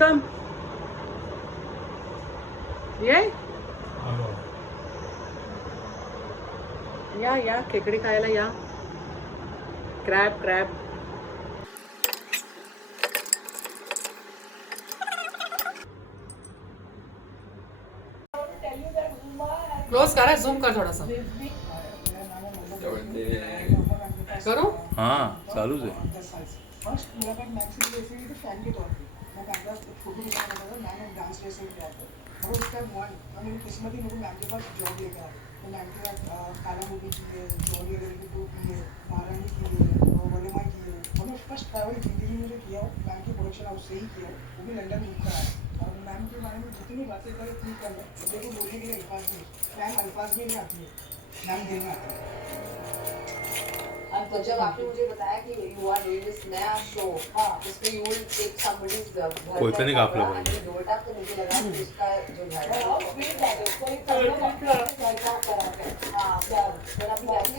कम ये या खेकडी खायला या. Crab crab. क्लोज करा, झूम कर थोडासा. करू. हाँ चालूच आहे. फर्स्ट मुलाकात मैम से जैसे तो फैन के तौर पे मैं कैमरा फोटो खिंचाना था, मैंने डांस रेस में किया था और उसका वन और मेरी किस्मत ही मेरे मैम के पास जॉब लेकर आई. तो मैम के साथ काला मूवी की है, जॉली अगर की टू की है, महारानी की है, वलिमा की है. और मैं फर्स्ट ट्रैवल जिंदगी में जो किया मैम की प्रोडक्शन हाउस से ही किया, वो भी लंदन घूम कर आया. और मैम के बारे में जितनी बातें करें उतनी कम है. मुझे को बोलने के लिए अल्फाज नहीं, मैम अल्फाज में नहीं आती है, मैम दिल में आती है. तो जब आपने मुझे बताया कि यू आर डूइंग दिस नया शो, इसमें यू विल टेक समबडीज घर कोई तो नहीं काफला का भाई. बेटा, तो मुझे लगा कि उसका जो घर है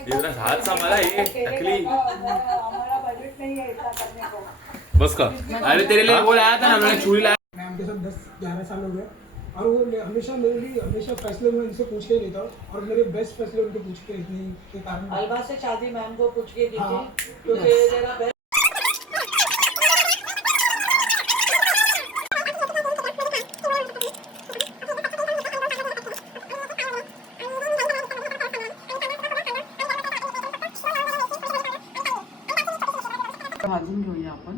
इधर हाथ संभाला ये टकली. हमारा बजट नहीं है इतना करने को. बस का. अरे तेरे लिए वो लाया था ना, मैंने चूड़ी लाया. मैम के साथ 10-11 साल हो गए और वो हमेशा मेरे लिए हमेशा फैसले में इनसे पूछ के ही लेता हूँ और मेरे बेस्ट फैसले उनके पूछ के इतने के कारण. अलवा से शादी मैम को पूछ के की हाँ. थी क्योंकि जरा बेस्ट. भाजून घेऊया आपण.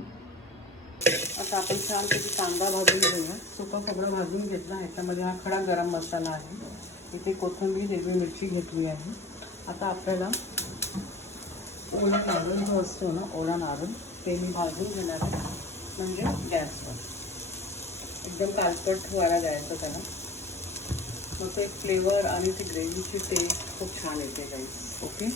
आता आपण छानपैकी कांदा भाजून घेऊया. सुका खोबरं भाजून घेतला. ह्याच्यामध्ये हा खडा गरम मसाला आहे. इथे कोथिंबीर हिरवी मिरची घेतली आहे. आता आपल्याला ओला नारळ जो असतो ना, ओला नारळ ते मी भाजून घेणार आहे. म्हणजे गॅसवर एकदम कालपट व्हायला द्यायचं त्याला. मग ते फ्लेवर आणि ती ग्रेव्हीची टेस्ट खूप छान येते गाईस. ओके.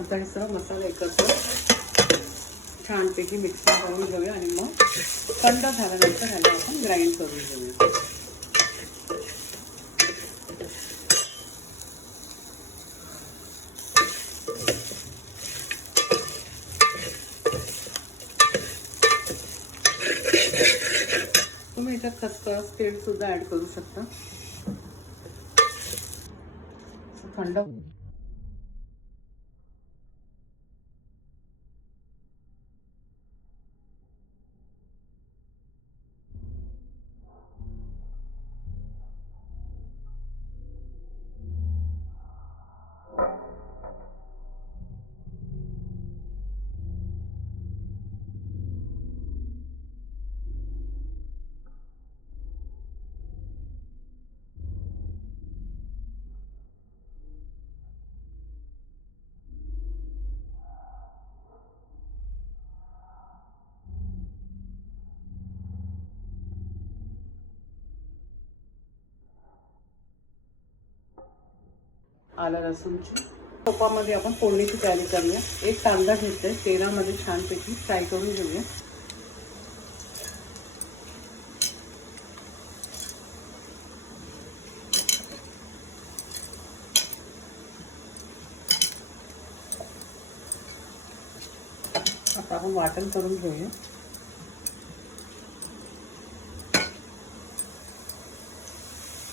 आता हे सर्व मसाला एकत्र छानपैकी मिक्सर करून घेऊया आणि मग थंड झाल्यानंतर ह्याला आपण ग्राइंड करून घेऊया. तुम्ही याच्यात खसखस तेल सुद्धा ऍड करू शकता. थंड आलं लसूणची. तुपामध्ये आपण फोडणीची तयारी करूया. एक कांदा घेतलाय, तेलामध्ये छानपैकी फ्राय करून घेऊया. आता आपण वाटण करून घेऊया.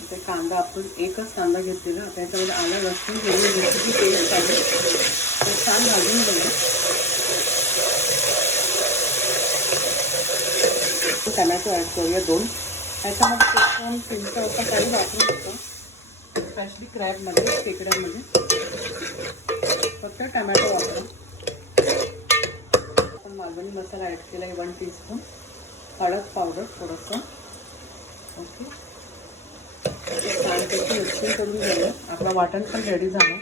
ते कांदा आपण एकच कांदा घेतलेला. त्याच्यामध्ये आलं लसूण हिरवी मिरचीची पेस्ट आहे ते छान भाजून घेऊया. टमॅटो ॲड करूया 2. त्याच्यामध्ये केशवन पिंट आपण काही वापरू शकतो. स्पेशली क्रॅबमध्ये खेकड्यामध्ये फक्त टमॅटो वापरू. आपण मालवणी मसाला ॲड केला आहे 1 टीस्पून. हळद पावडर थोडंसं. ओके. छानपैकी मिक्सिंग करून घेऊया. आपला वाटण पण रेडी झालं.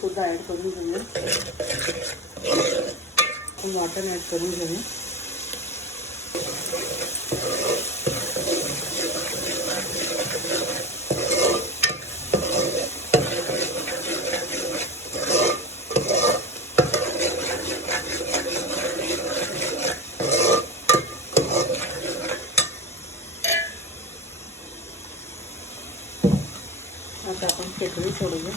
सुद्धा ॲड करून घेऊया. आपण वाटण ॲड करून घेऊया. आता आपण खेकडी सोडूया.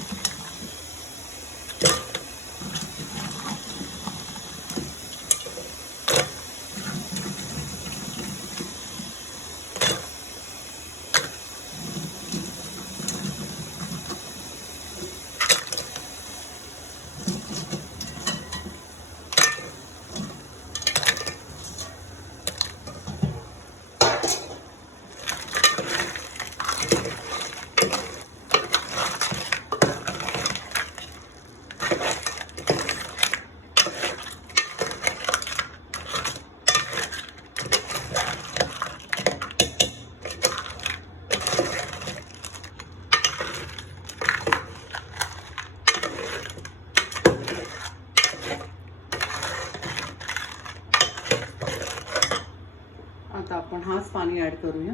आता आपण हाच पाणी ॲड करूया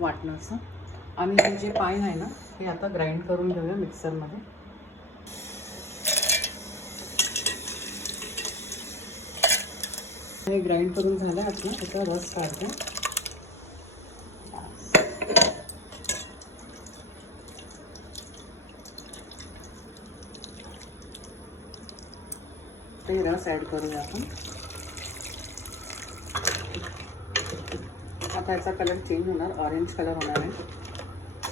वाटणाचं. आणि हे जे पाणी आहे ना हे आता ग्राइंड करून घेऊया मिक्सरमध्ये. हे ग्राइंड करून झालं आता त्याचा रस काढते. ते रस ॲड करूया आपण. आता याचा कलर चेंज होणार, ऑरेंज कलर होणार आहे.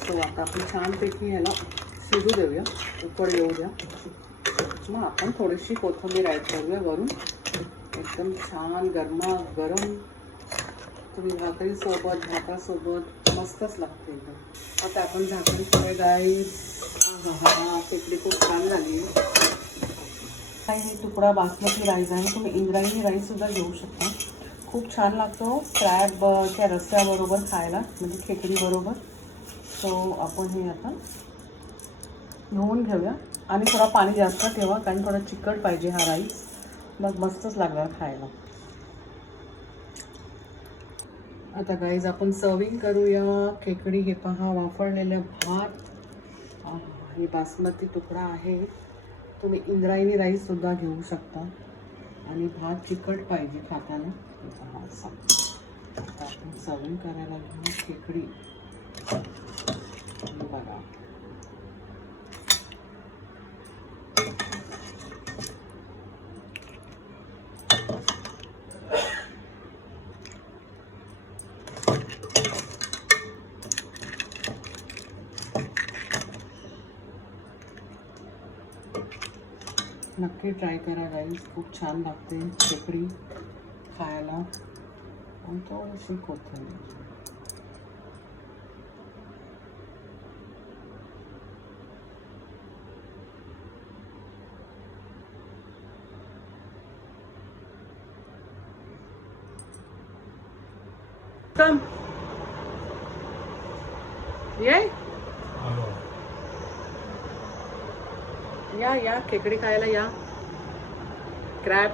सो आता आपण छानपैकी ह्याला शिजू देऊया, उकड येऊ द्या. मग आपण थोडीशी कोथिंबीर ॲड करूया वरून. एकदम छान गरम तुम्ही भाकरीसोबत भातासोबत मस्तच लागते एकदम. आता आपण झाकण ठेवूया गाईस. खेकडी खूप छान झाली. हे तुकडा बासमती राईस आहे, तुम्ही इंद्रायणी राईससुद्धा घेऊ शकता. खूप छान लागतो क्रॅबच्या रस्स्याबरोबर खायला, म्हणजे खेकडी बरोबर. सो आपण हे आता धुवून घेऊया आणि थोडा पाणी जास्त ठेवा कारण थोडा चिकट पाहिजे हा राईस, मग मस्तच लागणार खायला. आता गाईज आपण सर्विंग करूया खेकडी. हे पहा वाफळलेलं भात. हे बासमती तुकडा आहे, तुम्ही इंद्रायणी राईससुद्धा घेऊ शकता. आणि भात चिकट पाहिजे खाताना. आता आपण सर्विंग करायला घेऊ खेकडी. बघा नक्की ट्राय करा गाईज, खूप छान लागते खेकडी खायला. आणि थोडीशी कोथिंबीर. या खेकडी खायला या. क्रॅब